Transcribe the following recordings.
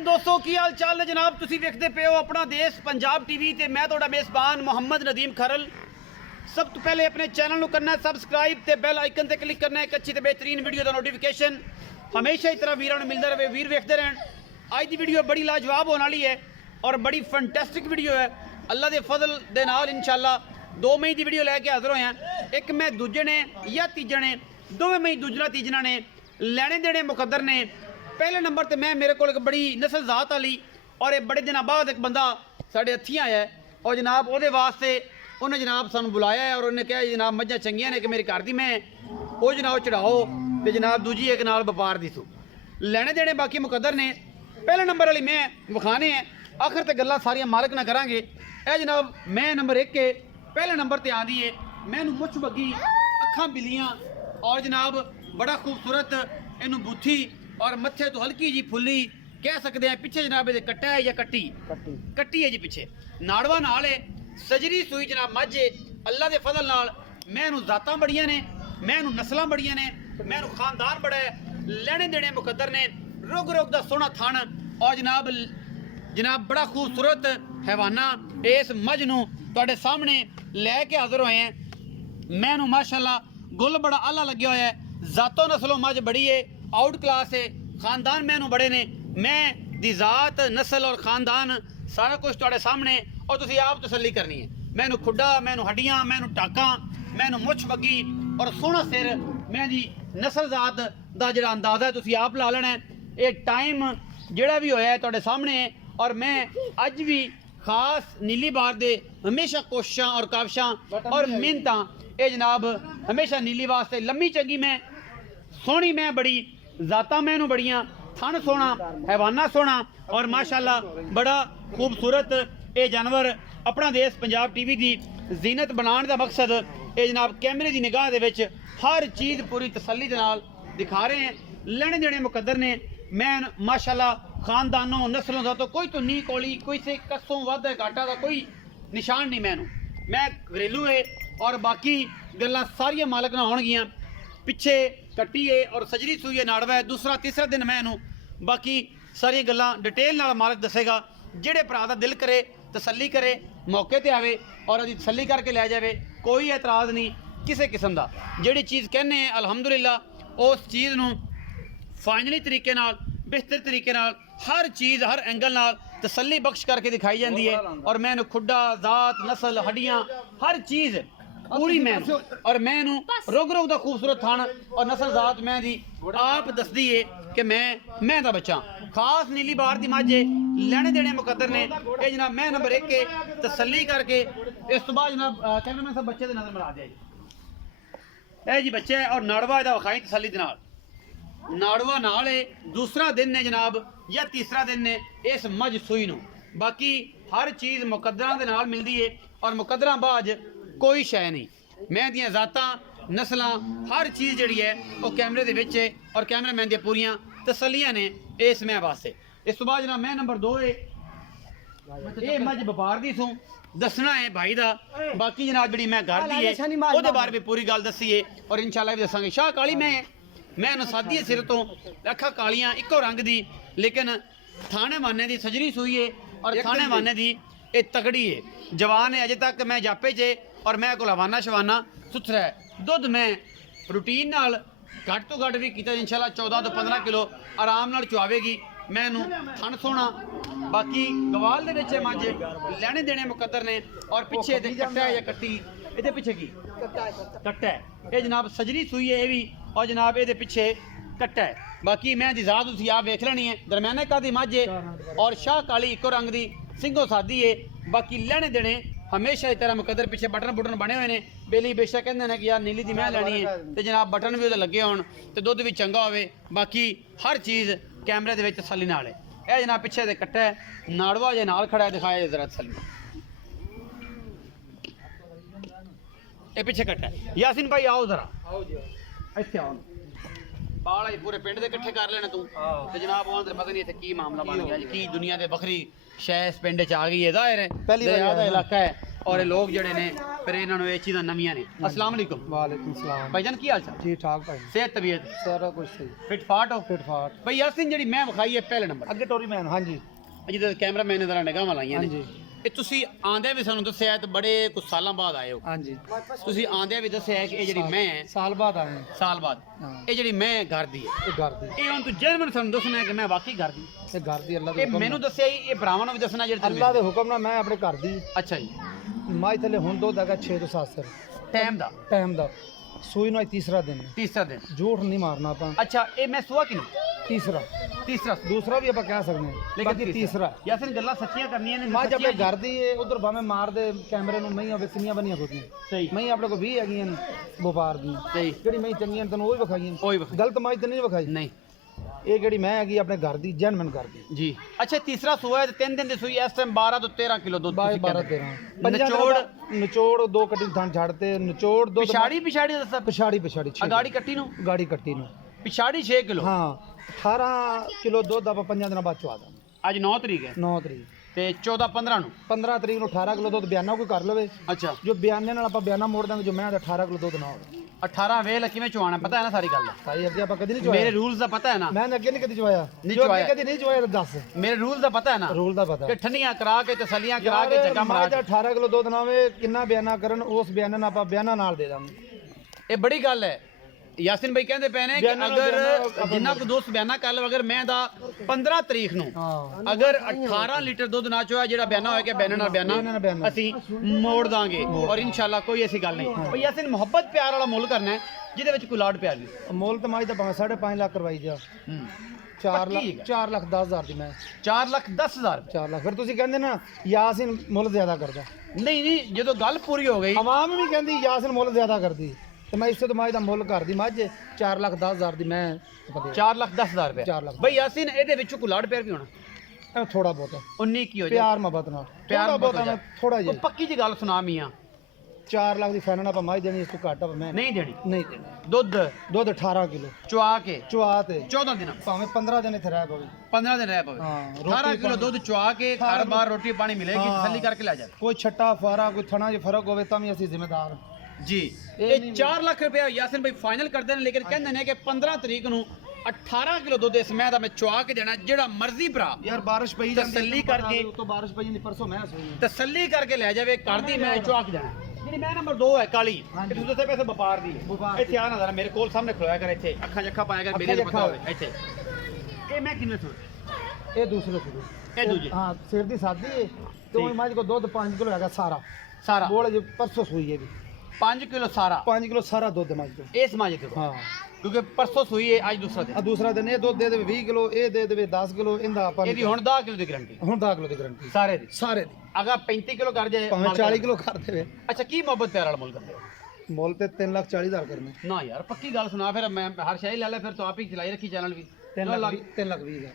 सलाम दोस्तों की हाल चाल है जनाब। तुसी वेखदे पे हो अपना देश पंजाब टीवी ते मैं तुहाडा मेज़बान मोहम्मद नदीम खरल। सब तो पहले अपने चैनल को करना है सबसक्राइब ते बैल आइकन ते क्लिक करना है एक अच्छी ते बेहतरीन वीडियो का नोटिफिकेशन हमेशा इस तरह वीरों मिलता रहे। वीर वेखते रहन। आज की वीडियो बड़ी लाजवाब होने वाली है और बड़ी फैंटास्टिक वीडियो है। अल्लाह के फजल दे नाल इंशाल्लाह 2 मई की वीडियो लैके हाजिर होए हैं। एक मैं दूजे ने या तीजे ने दोवें मई दूजना तीजना ने लैने देने मुकद्दर ने। पहले नंबर पर मैं मेरे को एक बड़ी नस्ल जात वाली और एक बड़े दिनों बाद एक बंदा साढ़े हथी आया है और जनाब वो वास्ते उन्हें जनाब सानू बुलाया है और उन्हें कहा जनाब मझां चंगियां ने कि मेरे घर दी मैं वो जनाब चढ़ाओ तो जनाब दूजी एक नाल व्यापार दी सू लैने देने बाकी मुकद्दर ने। पहले नंबर वाली मैं विखाने हैं आखिर तक गल्लां सारियां मालिक ना करांगे। यह जनाब मैं नंबर 1 के पहले नंबर पर आँदी है। मैनू मुछ बग्गी अखां बिलियां और जनाब बड़ा खूबसूरत इनू बूथी और मत्थे तो हल्की जी फुल्ली कह सकते हैं। पिछे जनाब ये कट्टा है या कट्टी कट्टी है जी पिछे नाड़वा नाल है सजरी सूई जनाब मझ अल्लाह के फजल नाल मैनू जातां बड़ियां ने मैनू नस्लां बड़ियां ने मैनू खानदान बड़ा है लैने देने मुकद्दर ने रुग रुग दा सोहना थन और जनाब बड़ा खूबसूरत हैवाना इस मझ नू तुहाडे सामने लैके हाजिर होए हैं। मैनू माशाअल्लाह गुल बड़ा आला लग्या होया है जातों नस्लों मझ बड़ी है आउट क्लास है खानदान मैनू बड़े ने मैं दी जात नस्ल और खानदान सारा कुछ तुहाडे सामने और तुसीं आप तसल्ली करनी है। मैनू खुड्डा मैनू हड्डियां मैनू टाकां मैनू मुछ बग्गी और सोहना सिर मैं दी नस्ल जात दा जिहड़ा अंदाज़ा है तुसीं आप ला लेना है। ये टाइम जिहड़ा भी होया है तुहाडे सामने है और मैं अज भी खास नीली बार दे हमेशा कोशिशां और काविशां और मेहनतां ये जनाब हमेशा नीली वास्ते लम्मी चंगी मैं सोहनी मैं बड़ी जातां मैनू बड़ियां थन सोहना हैवाना सोहना और माशाअल्लाह बड़ा खूबसूरत ये जानवर अपना देश पंजाब टीवी की जीनत बनाने का मकसद ये जनाब कैमरे की निगाह दे विच हर चीज़ पूरी तसल्ली दे नाल दिखा रहे हैं। लेने देने मुकद्दर ने मैं माशाअल्लाह खानदानों नस्लों का तो कोई तो नी कोली कोई से कसों वध घाटा का कोई निशान नहीं मैनू मैं घरेलू है और बाकी गल्लां सारियां मालक ना होणगियां। पिछे कट्टी है और सजरी सूई है नाड़वा है दूसरा तीसरा दिन मैं इनू बाकी सारी गल्लां डिटेल नाल मालक दसेगा। जेड़े भरा दा दिल करे तसल्ली करे मौके ते आवे और अदी तसल्ली करके लै जावे कोई एतराज़ नहीं किसी किस्म का। जिहड़ी चीज़ कहने अलहमदुलिल्लाह उस चीज़ नू फाइनली तरीके नाल बेहतर तरीके नाल हर चीज़ हर एंगल नाल तसल्ली बख्श करके दिखाई जाती है और मैनू खुड्डा जात नस्ल हड्डियां हर चीज़ पूरी मैन और मैनू रुग रुग दा खूबसूरत थान और नस्ल जात मैं दी आप दसदी है कि मैं दा बच्चा खास नीली बार दी माझे लैने देने मुकद्दर ने ये जनाब मैं नंबर 1 के तसल्ली करके इस तो बाद जनाब कहना मैं सब बच्चे दे नजर मरा दिया जी बच्चा है और नाड़वा दा वखाई तसल्ली दे नाल नाड़वा नाल है दूसरा दिन ने जनाब या तीसरा दिन ने इस मझ सूई नू बाकी हर चीज़ मुकद्दरां दे नाल मिलदी है और मुकद्दरां बाज कोई शय नहीं मैं दियां जातां नस्लां हर चीज़ जिहड़ी है वो कैमरे दे विच है और कैमरा मैन दियां पूरियां तसल्लियां ने इस मैं वास्ते। इस तो बाद जनाब मैं नंबर 2 है ये मझ व्यापार दी सूं दसना है भाई दा बाकी जनाब जिहड़ी मैं घर दी है ਉਹਦੇ बारे भी पूरी गल दसी है और इंशाल्लाह भी दसांगे। शाह काली मैं नसादी है सिर तो अखा कालियां इको रंग दी लेकिन थाने माने दी सजरी सूई है और थाने माने दी ये तगड़ी है जवान है अजे तक मैं जापे चे और मैं को हवाना शवाना सुथरा है दुध मैं रूटीन नाल घट तो घट भी किया इंशाल्लाह 14 तो 15 किलो आराम नाल चुआवेगी। मैनू थन सोना बाकी गवाल दे विच मझ लैने देने मुकद्दर ने और पिछे कट्टा है या कट्टी ये पिछे की कट्टा है ये जनाब सजरी सूई है ये भी और जनाब ये पिछे कट्टा है बाकी मैं दी जात तुसीं आप वेख लेनी है दरम्याने का दी मझ और शाह काली इको रंग दी सिंघों सादी है बाकी लैने देने हमेशा इस तरह मुकद्दर पिछे बटन बुटन बने हुए हैं। बेली बेशक कहते हैं कि यार नीली दी मैं लैनी है तो जनाब बटन भी वो लगे होन तो दुध भी चंगा होवे बाकी हर चीज़ कैमरे दे विच तसल्ली नाल है। यह जनाब पिछे दे कट्टा है नाड़वा जे नाल खड़ा है दिखाया जरा तसल्ली ये पिछे कट्टा है। यासीन भाई आओ जरा इत्थे आओ बाल पूरे पिंड दे इकट्ठे कर लेने तू ते जनाब वो अंदर पता नहीं इत्थे की मामला बन गया की दुनिया दे बखरी शह इस पिंड च आ गई है जाहिर है पहली बार इलाका है और ये लोग जड़े ने फिर इन्होंने ये चीज़ां नवीं ने। अस्सलाम वालेकुम। वालेकुम सलाम भाईजान की हाल चाल? ठीक ठाक भाई सेहत तबीयत सारा कुछ सही फिट फाट हो? फिट फाट भाई यासीन जी मैं विखाई है पहले नंबर अगे टोरी मैन हाँ जी जिद्दां कैमरा मैन जरा निगाह लाइयां हाँ ने जी ਇਹ ਤੁਸੀਂ ਆਂਦਿਆਂ ਵੀ ਸਾਨੂੰ ਦੱਸਿਆ ਤੇ ਬੜੇ ਕੁਝ ਸਾਲਾਂ ਬਾਅਦ ਆਏ ਹੋ। हाँ जी ਤੁਸੀਂ ਆਂਦਿਆਂ ਵੀ ਦੱਸਿਆ ਕਿ ਇਹ ਜਿਹੜੀ ਮੈਂ ਹੈ साल बाद आए हैं। ਸਾਲ ਬਾਅਦ हाँ ਇਹ ਜਿਹੜੀ ਮੈਂ ਘਰ ਦੀ ਹੈ ये घर दी ਇਹ ਹੁਣ ਤੂੰ ਜੈਨੂਇਨ ਸਾਨੂੰ ਦੱਸਣਾ ਹੈ ਕਿ ਮੈਂ ਵਾਕਈ ਘਰ ਦੀ ये घर दी अल्लाह ਇਹ दे ਮੈਨੂੰ ਦੱਸਿਆ ਹੀ ਇਹ ਭਰਾਵਾਂ ਨੂੰ ਵੀ ਦੱਸਣਾ ਜਿਹੜੇ ਤੈਨੂੰ अल्लाह दे हुक्म ना मैं अपने घर दी ਅੱਛਾ ਜੀ माई थले हुन दुध हैगा 6 ਤੋਂ 7 सिर ਟਾਈਮ ਦਾ टाइम दा सूई ना तीसरा दिन है। ਤੀਸਰਾ ਦਿਨ झूठ नहीं मारना ਆਪਾਂ ਅੱਛਾ ਇਹ ਮੈਂ ਸੁਆ ਕਿਨੂੰ तीसरा ਤੀਸਰਾ दूसरा भी ਆਪਾਂ ਕਹਿ ਸਕਦੇ ਹਾਂ ਬਾਕੀ ਤੀਸਰਾ ਯਾਸੀਨ ਗੱਲਾਂ ਸੱਚੀਆਂ ਕਰਨੀਆਂ ਨੇ ਮਾਂ ਜਦ ਆਪਣੇ ਘਰ ਦੀ ਉਧਰ ਭਾਵੇਂ ਮਾਰ ਦੇ ਕੈਮਰੇ ਨੂੰ ਮਈਆਂ ਵਿਕਨੀਆਂ ਬਣੀਆਂ ਹੁੰਦੀਆਂ ਸਹੀ ਮਈ ਆਪਣੇ ਕੋਲ 20 ਹੈਗੀਆਂ ਨੇ ਵਪਾਰ ਦੀਆਂ ਸਹੀ ਜਿਹੜੀ ਮਈ ਚੰਗੀਆਂ ਨੇ ਤੈਨੂੰ ਉਹ ਹੀ ਵਿਖਾਈਆਂ ਓਏ ਵਿਖਾਈ। ਗਲਤ ਮਾਈ ਤੇ ਨਹੀਂ ਵਿਖਾਈ ਨਹੀਂ ਇਹ ਜਿਹੜੀ ਮੈਂ ਹੈਗੀ ਆਪਣੇ ਘਰ ਦੀ ਜੈਨੂਇਨ ਘਰ ਦੀ ਜੀ ਅੱਛਾ ਤੀਸਰਾ ਸੂਆ ਹੈ ਤੇ 3 ਦਿਨ ਦੀ ਸੂਈ ਇਸ ਟਾਈਮ 12 ਤੋਂ 13 ਕਿਲੋ ਦੁੱਧ 12 13 ਨਿਚੋੜ ਦੋ ਕੱਟੀ ਥਾਂ ਛੱਡ ਤੇ ਨਿਚੋੜ ਦੋ ਪਿਛਾੜੀ ਦੱਸਾਂ ਪਿਛਾੜੀ ਆ ਗਾੜੀ ਕੱਟੀ ਨੂੰ ਗਾੜੀ ਕੱਟੀ ਨੂੰ ਪਿਛਾੜੀ 6 ਕਿਲੋ ਹਾਂ 18 ਕਿਲੋ ਦੁੱਧ ਆਪਾਂ 5 ਦਿਨਾਂ ਬਾਅਦ ਚਵਾ ਦਾਂ ਅੱਜ 9 ਤਰੀਕ ਹੈ 9 ਤਰੀਕ ਤੇ 14 15 ਨੂੰ 15 ਤਰੀਕ ਨੂੰ 18 ਕਿਲੋ ਦੁੱਧ ਬਿਆਨਾ ਕੋਈ ਕਰ ਲਵੇ ਅੱਛਾ ਜੋ ਬਿਆਨੇ ਨਾਲ ਆਪਾਂ ਬਿਆਨਾ ਮੋੜ ਦਾਂਗੇ ਜੋ ਮੈਂ 18 ਕਿਲੋ ਦੁੱਧ ਨਾ ਹੋਵੇ 18 ਵੇਲ ਕਿਵੇਂ ਚਵਾਣਾ ਪਤਾ ਹੈ ਨਾ ਸਾਰੀ ਗੱਲ ਦਾ ਭਾਈ ਅੱਗੇ ਆਪਾਂ ਕਦੀ ਨਹੀਂ ਮੇਰੇ ਚਵਾਇਆ ਰੂਲਸ ਦਾ ਪਤਾ ਹੈ ਨਾ ਮੈਂ ਅੱਗੇ ਨਹੀਂ ਕਦੀ ਚਵਾਇਆ ਨਹੀਂ ਜੋ ਚਵਾਇਆ। ਅੱਗੇ ਕਦੀ ਨਹੀਂ ਚਵਾਇਆ ਤਾਂ ਦੱਸ ਮੇਰੇ ਰੂਲਸ ਦਾ ਪਤਾ ਹੈ ਨਾ ਰੂਲ ਦਾ ਪਤਾ ਕਿ ਠੰਡੀਆਂ ਕਰਾ ਕੇ ਤਸੱਲੀਆਂ ਕਰਾ ਕੇ ਜੱਗਾ ਮਾਂ ਮਾਰ ਦਾ 18 ਕਿਲੋ ਦੁੱਧ ਨਾ ਹੋਵੇ ਕਿੰਨਾ ਬਿਆਨਾ ਕਰਨ ਉਸ ਬਿਆਨੇ ਨਾਲ ਆਪਾਂ ਬਿਆਨਾ ਨਾਲ ਦੇ ਦਾਂਗੇ ਇਹ ਬੜੀ ਗੱਲ ਹੈ ਯਾਸਿਨ ਭਾਈ ਕਹਿੰਦੇ ਪਏ ਨੇ ਕਿ ਬਿਆਨਾਂ ਨਾਲ ਅਗਰ ਬਿਆਨਾਂ ਜਿੰਨਾ ਕੋ ਦੋਸਤ ਬਿਆਨਾ ਕਰ ਲਓ ਅਗਰ ਮੈਂ ਦਾ 15 ਤਰੀਕ ਨੂੰ ਹਾਂ ਅਗਰ 18 ਲੀਟਰ ਦੁੱਧ ਨਾ ਚੋਇਆ ਜਿਹੜਾ ਬਿਆਨਾ ਹੋਇਆ ਕਿ ਬਿਆਨਾ ਨਾਲ ਬਿਆਨਾ। ਬਿਆਨਾ ਅਸੀਂ ਮੋੜ ਦਾਂਗੇ ਔਰ ਇਨਸ਼ਾਅੱਲਾ ਕੋਈ ਐਸੀ ਗੱਲ ਨਹੀਂ ਉਹ ਯਾਸਿਨ ਮੁਹੱਬਤ ਪਿਆਰ ਵਾਲਾ ਮੁੱਲ ਕਰਨਾ ਹੈ ਜਿਹਦੇ ਵਿੱਚ ਕੋਈ ਲਾਡ ਪਿਆਰ ਨਹੀਂ ਮੁੱਲ ਤਾਂ ਮਾਈ ਤਾਂ ਭਾਵੇਂ 5.5 ਲੱਖ ਕਰਵਾਈ ਜਾ 4 ਲੱਖ 4 ਲੱਖ 10 ਹਜ਼ਾਰ ਦੀ ਮੈਂ 4,10,000 ਰੁਪਏ 4 ਲੱਖ ਫਿਰ ਤੁਸੀਂ ਕਹਿੰਦੇ ਨਾ ਯਾਸਿਨ ਮੁੱਲ ਜ਼ਿਆਦਾ ਕਰਦਾ ਨਹੀਂ ਨਹੀਂ ਜਦੋਂ ਗੱਲ ਪੂਰੀ ਹੋ ਗਈ ਆਵਾਮ ਵੀ ਕਹਿੰਦੀ ਯਾਸਿਨ ਮੁੱਲ ਜ਼ਿਆਦਾ ਕਰਦੀ ਤੇ ਮੈਂ ਇਸੇ ਤੋਂ ਮਾਈ ਦਾ ਮੁੱਲ ਕਰਦੀ ਮੱਝ 4 ਲੱਖ 10 ਹਜ਼ਾਰ ਦੀ ਮੈਂ 4,10,000 ਰੁਪਏ 4 ਲੱਖ ਬਈ ਯਾਸਿਨ ਇਹਦੇ ਵਿੱਚੋਂ ਕੋਈ ਲਾਡ ਪਿਆਰ ਵੀ ਹੋਣਾ ਥੋੜਾ ਬਹੁਤਾ 19 ਕੀ ਹੋ ਜਾਏ ਪਿਆਰ ਮੁਹੱਬਤ ਨਾਲ ਪਿਆਰ ਥੋੜਾ ਮੁਹੱਬਤ ਬਹੁਤਾ ਥੋੜਾ ਜਿਹਾ ਪੱਕੀ ਜੀ ਗੱਲ ਸੁਣਾ ਮੀਆਂ 4 ਲੱਖ ਦੀ ਫਾਈਨਲ ਆਪਾਂ ਮੱਝ ਦੇਣੀ ਇਸ ਤੋਂ ਘੱਟ ਆਪਾਂ ਮੈਂ ਨਹੀਂ ਦੇਣੀ ਨਹੀਂ ਦੇਣੀ ਦੁੱਧ ਦੁੱਧ 18 ਕਿਲੋ ਚੁਆ ਕੇ ਚੁਆ ਤੇ 14 ਦਿਨਾਂ ਭਾਵੇਂ 15 ਦਿਨ ਇੱਥੇ ਰਹਿ ਪਵੇ 15 ਦਿਨ ਰਹਿ ਪਵੇ ਹਾਂ 18 ਕਿਲੋ ਦੁੱਧ ਚੁਆ ਕੇ ਘਰ ਬਾਹਰ ਰੋਟੀ ਪਾਣੀ ਮਿਲੇਗੀ ਹਾਂ। ਤਸੱਲੀ ਕਰਕੇ ਲੈ ਜਾ ਕੋਈ ਛੱਟਾ ਫਾਰਾ ਕੋਈ ਥਣਾ 'ਚ ਫਰਕ ਹੋਵੇ ਤਾਂ ਵੀ ਅਸੀਂ ਜ਼ਿੰਮੇਦਾਰ ਜੀ ਇਹ 4 ਲੱਖ ਰੁਪਏ ਯਾਸਿਨ ਭਾਈ ਫਾਈਨਲ ਕਰਦੇ ਨੇ ਲੇਕਿਨ ਕਹਿੰਦੇ ਨੇ ਕਿ 15 ਤਰੀਕ ਨੂੰ 18 ਕਿਲੋ ਦੁੱਧ ਇਸ ਮੈਂ ਦਾ ਮੈਂ ਚੁਆ ਕੇ ਦੇਣਾ ਜਿਹੜਾ ਮਰਜ਼ੀ ਭਰਾ ਯਾਰ ਬਾਰਿਸ਼ ਪਈ ਤਸੱਲੀ ਕਰਕੇ ਤੋਂ ਬਾਰਿਸ਼ ਪਈ ਜਾਂਦੀ ਪਰਸੋਂ ਮੈਂ ਸੋਈ ਤਸੱਲੀ ਕਰਕੇ ਲੈ ਜਾਵੇ ਘਰ ਦੀ ਮੈਂ ਚੁਆ ਕੇ ਦੇਣਾ ਜਿਹੜੀ ਮੈਂ ਨੰਬਰ 2 ਹੈ ਕਾਲੀ ਇਹ ਤੁਸੀਂ ਦੱਸੇ ਪੈਸੇ ਵਪਾਰ ਦੀ ਹੈ ਇੱਥੇ ਆ ਨਾ ਜ਼ਰਾ ਮੇਰੇ ਕੋਲ ਸਾਹਮਣੇ ਖਲੋਇਆ ਕਰ ਇੱਥੇ ਅੱਖਾਂ ਜੱਖਾਂ ਪਾਇਆ ਕਰ ਮੇਰੇ ਤੇ ਪਤਾ ਹੋਵੇ ਇੱਥੇ ਇਹ ਮੈਂ ਕਿੰਨੇ ਸੋ ਇਹ ਦੂਸਰੇ ਸੁਣੋ ਇਹ ਦੂਜੀ ਹਾਂ ਸਿਰ ਦੀ ਸਾਦੀ ਹੈ ਤੇ ਉਹ ਮੱਝ ਕੋ ਦੁੱਧ 5 ਕਿਲੋ ਹੈਗਾ ਸਾਰਾ ਸਾਰਾ ਬੋਲ ਜੇ ਪਰਸੋਂ ਸੂਈ ਹੈ ਵੀ 5 ਕਿਲੋ ਸਾਰਾ 5 ਕਿਲੋ ਸਾਰਾ ਦੁੱਧ ਮੱਝ ਤੋਂ ਇਸ ਮਾਜੇ ਤੇ ਹਾਂ ਕਿਉਂਕਿ ਪਰਸੋਂ ਸੂਈ ਹੈ ਅੱਜ ਦੂਸਰਾ ਦਿਨ ਆ ਦੂਸਰਾ ਦਿਨ ਇਹ ਦੁੱਧ ਦੇ ਦੇਵੇ 20 ਕਿਲੋ ਇਹ ਦੇ ਦੇਵੇ 10 ਕਿਲੋ ਇਹਦਾ ਆਪਾਂ ਇਹਦੀ ਹੁਣ 10 ਕਿਲੋ ਦੀ ਗਰੰਟੀ ਹੁਣ 10 ਕਿਲੋ ਦੀ ਗਰੰਟੀ ਸਾਰੇ ਦੀ ਸਾਰੇ ਦੀ ਅਗਰ 35 ਕਿਲੋ ਕਰ ਜਾਏ ਭਾਵੇਂ 40 ਕਿਲੋ ਕਰ ਦੇਵੇ ਅੱਛਾ ਕੀ ਮੁਹੱਬਤ ਪਿਆਰ ਵਾਲਾ ਮੁੱਲ ਕਰਦੇ ਹੋ ਮੁੱਲ ਤੇ 3,40,000 ਕਰਨੇ ਨਾ ਯਾਰ ਪੱਕੀ ਗੱਲ ਸੁਣਾ ਫਿਰ ਮੈਂ ਹਰ ਸ਼ਾਈ ਲੈ ਲੈ ਫਿਰ ਤੂੰ ਆਪ ਹੀ ਚਲਾਈ ਰੱਖੀ ਚੈਨਲ ਵੀ 3,20,000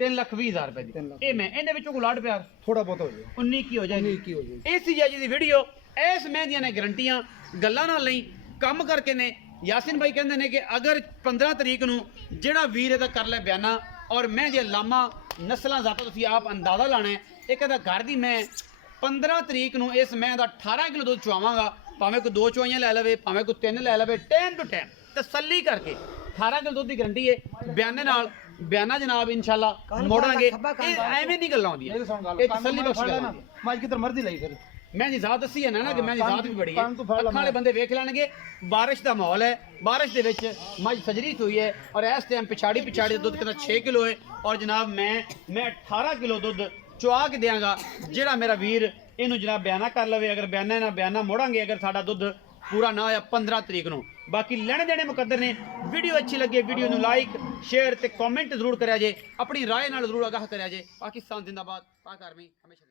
3,20,000 ਰੁਪਏ ਦੀ ਇਹ ਮੈਂ ਇਹਦੇ ਵਿੱਚੋਂ ਕੋ ਲਾਡ ਪਿਆਰ ਥੋੜਾ ਬਹੁਤ ਹੋ ਜਾਏ 19 ਕੀ ਹੋ ਜਾਏਗੀ 19 ਕੀ ਹੋ ਜਾਏ ਇਹ ਸੀ ਜੀ ਅੱਜ ਦੀ ਵੀਡੀਓ ਇਸ ਮਹਿੰਦੀਆਂ ਨੇ ਗਰੰਟੀਆਂ ਗੱਲਾਂ ਨਾਲ ਲਈ ਕੰਮ ਕਰਕੇ ਨੇ ਯਾਸਿਨ ਭਾਈ ਕਹਿੰਦੇ ਨੇ ਕਿ ਅਗਰ 15 ਤਰੀਕ ਨੂੰ ਜਿਹੜਾ ਵੀਰ ਇਹਦਾ ਕਰ ਲੈ ਬਿਆਨਾ ਔਰ ਮੈਂ ਜੇ ਲਾਮਾ ਨਸਲਾਂ ਜ਼ਾਤਾਂ ਤੁਸੀਂ ਆਪ ਅੰਦਾਜ਼ਾ ਲਾਣਾ ਹੈ ਇਹ ਕਹਿੰਦਾ ਘਰ ਦੀ ਮੈਂ 15 ਤਰੀਕ ਨੂੰ ਇਸ ਮੈਂ ਦਾ 18 ਕਿਲੋ ਦੁੱਧ ਚਵਾਵਾਂਗਾ ਭਾਵੇਂ ਕੋਈ 2 ਚਵਾਈਆਂ ਲੈ ਲਵੇ ਭਾਵੇਂ ਕੋਈ 3 ਲੈ ਲਵੇ ਟਾਈਮ ਟੂ ਟਾਈਮ ਤਸੱਲੀ ਕਰਕੇ 18 ਕਿਲੋ ਦੁੱਧ ਦੀ ਗਰੰਟੀ ਹੈ ਬਿਆਨੇ ਨਾਲ ਬਿਆਨਾ ਜਨਾਬ ਇਨਸ਼ਾਅੱਲਾ ਮੋੜਾਂਗੇ ਇਹ ਐਵੇਂ ਨਹੀਂ ਗੱਲਾਂ ਆਉਂਦੀਆਂ ਇਹ ਤਸੱਲੀ ਬਖਸ਼ ਗੱਲ ਮੱਝ ਕਿਧਰ ਮਰਜ਼ੀ ਲਈ ਫਿਰ ਮੈਂ ਜੀ ਜ਼ਾਤ ਦੱਸੀ ਹੈ ਨਾ ਕਿ ਮੈਂ ਜੀ ਜ਼ਾਤ ਵੀ ਬੜੀ ਹੈ ਕੰਨ ਤੋਂ ਫੜ ਲਾ ਅੱਖਾਂ ਵਾਲੇ ਬੰਦੇ ਵੇਖ ਲੈਣਗੇ ਬਾਰਿਸ਼ ਦਾ ਮਾਹੌਲ ਹੈ ਬਾਰਿਸ਼ ਦੇ ਵਿੱਚ ਮੱਝ ਸਜਰੀ ਹੋਈ ਹੈ ਔਰ ਇਸ ਟਾਈਮ ਪਿਛਾੜੀ ਦੁੱਧ ਕਿੰਨਾ 6 ਕਿਲੋ ਹੈ ਔਰ ਜਨਾਬ ਮੈਂ 18 ਕਿਲੋ ਦੁੱਧ ਚੁਆ ਕੇ ਦਿਆਂਗਾ ਜਿਹੜਾ ਮੇਰਾ ਵੀਰ ਇਹਨੂੰ ਜਨਾਬ ਬਿਆਨਾ ਕਰ ਲਵੇ ਅਗਰ ਬਿਆਨਾ ਮੋੜਾਂਗੇ ਅਗਰ ਸਾਡਾ ਦੁੱਧ ਪੂਰਾ ਨਾ ਹੋਇਆ 15 ਤਰੀਕ ਨੂੰ ਬਾਕੀ ਲੈਣੇ ਦੇਣੇ ਮੁਕੱਦਰ ਨੇ ਵੀਡੀਓ ਅੱਛੀ ਲੱਗੇ ਵੀਡੀਓ ਨੂੰ ਲਾਈਕ ਸ਼ੇਅਰ ਤੇ ਕਮੈਂਟ ਜ਼ਰੂਰ ਕਰਿਆ ਜੇ ਆਪਣੀ ਰਾਏ ਨਾਲ ਜ਼ਰੂਰ ਆਗਾਹ ਕਰਿਆ ਜੇ ਪਾਕਿਸਤਾਨ ਜ਼ਿੰਦਾਬਾਦ ਪਾਕ ਆਰਮੀ ਹਮੇਸ਼ਾ